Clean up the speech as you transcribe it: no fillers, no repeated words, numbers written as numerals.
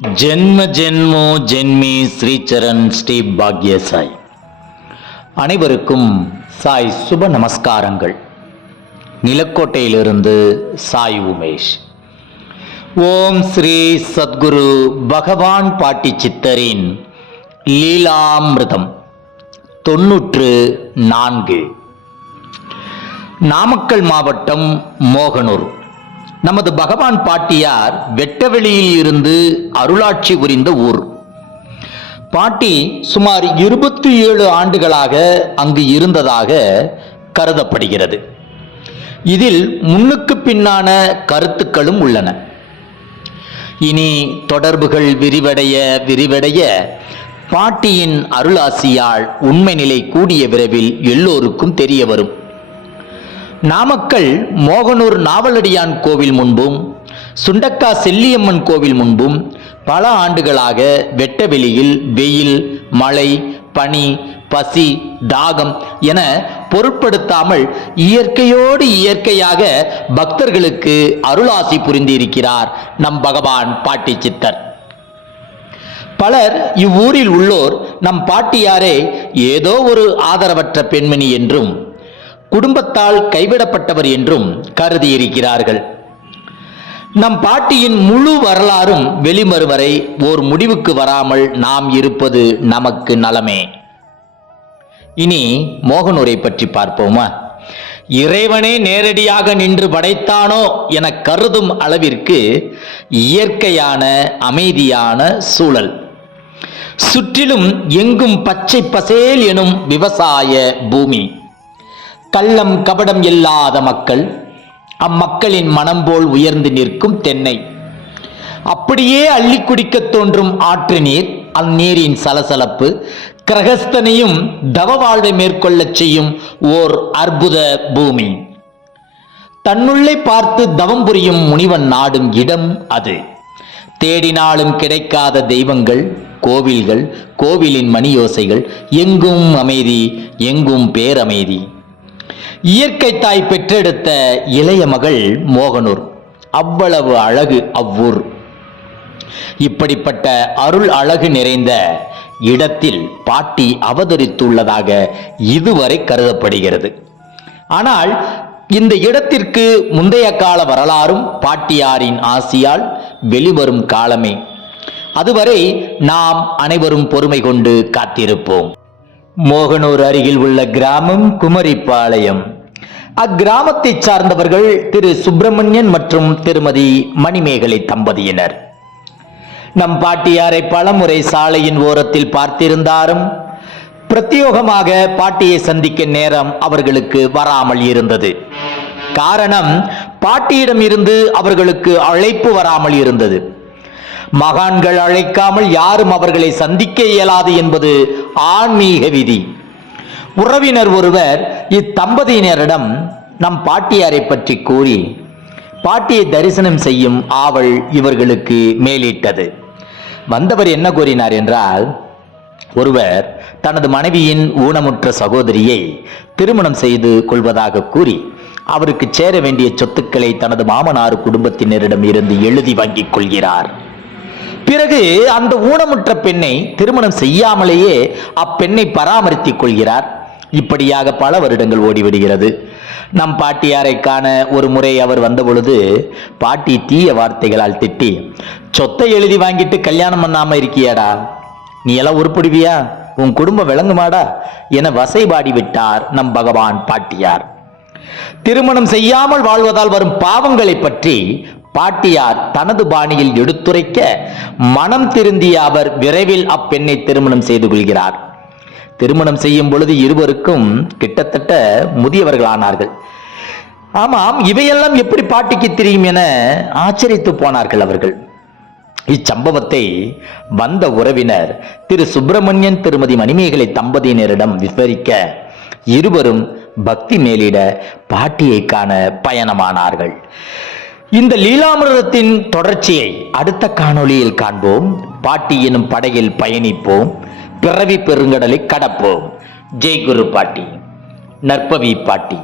ஜென்ம ஜென்மோ ஜென்மி ஸ்ரீச்சரண் ஸ்ரீ பாக்ய சாய். அனைவருக்கும் சாய் சுப நமஸ்காரங்கள். நிலக்கோட்டையிலிருந்து சாய் உமேஷ். ஓம் ஸ்ரீ சத்குரு பகவான் பாட்டி சித்தரின் லீலாமிருதம் 94. நாமக்கல் மாவட்டம் மோகனூர். நமது பகவான் பாட்டியார் வெட்டவெளியில் இருந்து அருளாட்சி புரிந்த ஊர். பாட்டி சுமார் 27 ஆண்டுகளாக அங்கு இருந்ததாக கருதப்படுகிறது. இதில் முன்னுக்கு பின்னான கருத்துக்களும் உள்ளன. இனி தொடர்புகள் விரிவடைய பாட்டியின் அருளாசியால் உண்மை நிலை கூடிய விரைவில் எல்லோருக்கும் தெரிய வரும். நாமக்கல் மோகனூர் நாவலடியான் கோவில் முன்பும் சுண்டக்கா செல்லியம்மன் கோவில் முன்பும் பல ஆண்டுகளாக வெட்டவெளியில் வெயில், மழை, பனி, பசி, தாகம் என பொருட்படுத்தாமல் இயற்கையோடு இயற்கையாக பக்தர்களுக்கு அருளாசி புரிந்திருக்கிறார் நம் பகவான் பாட்டி சித்தர். பலர் இவ்வூரில் உள்ளோர் நம் பாட்டியாரை ஏதோ ஒரு ஆதரவற்ற பெண்மணி என்றும் குடும்பத்தால் கைவிடப்பட்டவர் என்றும் கருதியிருக்கிறார்கள். நம் பாட்டியின் முழு வரலாறும் வெளிவரும் வரை ஓர் முடிவுக்கு வராமல் நாம் இருப்பது நமக்கு நலமே. இனி மோகனூரை பற்றி பார்ப்போமா? இறைவனே நேரடியாக நின்று படைத்தானோ என கருதும் அளவிற்கு இயற்கையான அமைதியான சூழல். சுற்றிலும் எங்கும் பச்சை பசேல் எனும் விவசாய பூமி. கள்ளம் கபடம் இல்லாத மக்கள், அம்மக்களின் மனம் போல் உயர்ந்து நிற்கும் தென்னை, அப்படியே அள்ளி குடிக்க தோன்றும் ஆற்று நீர், அந்நீரின் சலசலப்பு கிரகஸ்தனையும் தவ வாழ்வை மேற்கொள்ளச் செய்யும் ஓர் அற்புத பூமி. தன்னுள்ளே பார்த்து தவம் புரியும் முனிவன் நாடும் இடம் அது. தேடினாலும் கிடைக்காத தெய்வங்கள், கோவில்கள், கோவிலின் மணியோசைகள், எங்கும் அமைதி, எங்கும் பேரமைதி. இயற்கை தாய் பெற்றெடுத்த இளைய மகள் மோகனூர். அவ்வளவு அழகு அவ்வூர். இப்படிப்பட்ட அருள் அழகு நிறைந்த இடத்தில் பாட்டி அவதரித்துள்ளதாக இதுவரை கருதப்படுகிறது. ஆனால் இந்த இடத்திற்கு முந்தைய கால வரலாறும் பாட்டியாரின் ஆசியால் வெளிவரும் காலமே. அதுவரை நாம் அனைவரும் பொறுமை கொண்டு காத்திருப்போம். மோகனூர் அருகில் உள்ள கிராமம் குமரிப்பாளையம். அக்கிராமத்தை சார்ந்தவர்கள் திரு சுப்பிரமணியன் மற்றும் திருமதி மணிமேகலை தம்பதியினர். நம் பாட்டியாரை பலமுறை சாலையின் ஓரத்தில் பார்த்திருந்தாரும் பிரத்யோகமாக பாட்டியை சந்திக்க நேரம் அவர்களுக்கு வராமல் இருந்தது. காரணம், பாட்டியிடம் இருந்து அவர்களுக்கு அழைப்பு வராமல் இருந்தது. மகான்கள் அழைக்காமல் யாரும் அவர்களை சந்திக்க இயலாது என்பது ஆன்மீக விதி. உறவினர் ஒருவர் இத்தம்பதியினரிடம் நம் பாட்டியாரை பற்றி கூறி பாட்டியை தரிசனம் செய்யும் ஆவல் இவர்களுக்கு மேலிட்டது. வந்தவர் என்ன கூறினார் என்றால், ஒருவர் தனது மனைவியின் ஊனமுற்ற சகோதரியை திருமணம் செய்து கொள்வதாக கூறி அவருக்கு சேர வேண்டிய சொத்துக்களை தனது மாமனார் குடும்பத்தினரிடம் இருந்து எழுதி வாங்கிக் கொள்கிறார். பிறகு அந்த ஊனமுற்ற பெண்ணை திருமணம் செய்யாமலேயே அப்பெண்ணை பராமரித்துக் கொள்கிறார். இப்படியாக பல வருடங்கள் ஓடிவிடுகிறது. நம் பாட்டியாரை காண ஒரு முறை அவர் வந்த பொழுது பாட்டி தீய வார்த்தைகளால் திட்டி, சொத்தை எழுதி வாங்கிட்டு கல்யாணம் பண்ணாம இருக்கியாடா, நீ எல்லாம் உருப்படுவியா, உன் குடும்பம் விளங்குமாடா என வசைபாடி விட்டார் நம் பகவான் பாட்டியார். திருமணம் செய்யாமல் வாழ்வதால் வரும் பாவங்களை பற்றி பாட்டியார் தனது பாணியில் எடுத்துரைக்க மனம் திருந்திய அவர் விரைவில் அப்பெண்ணை திருமணம் செய்து கொள்கிறார். திருமணம் செய்யும் பொழுது இருவருக்கும் கிட்டத்தட்ட முதியவர்களானார்கள். ஆமாம், இவையெல்லாம் எப்படி பாட்டிக்கு தெரியும் என ஆச்சரித்து போனார்கள் அவர்கள். இச்சம்பவத்தை வந்த உறவினர் திரு சுப்பிரமணியன் திருமதி மணிமேகலை தம்பதியினரிடம் விவரிக்க இருவரும் பக்தி மேலிட பாட்டியை காண பயணமானார்கள். இந்த லீலாமிருதத்தின் தொடர்ச்சியை அடுத்த காணொளியில் காண்போம். பாட்டி எனும் படகில் பயணிப்போம், பிறவி பெருங்கடலை கடப்போம். ஜெய் குரு பாட்டி, நற்பவி பாட்டி.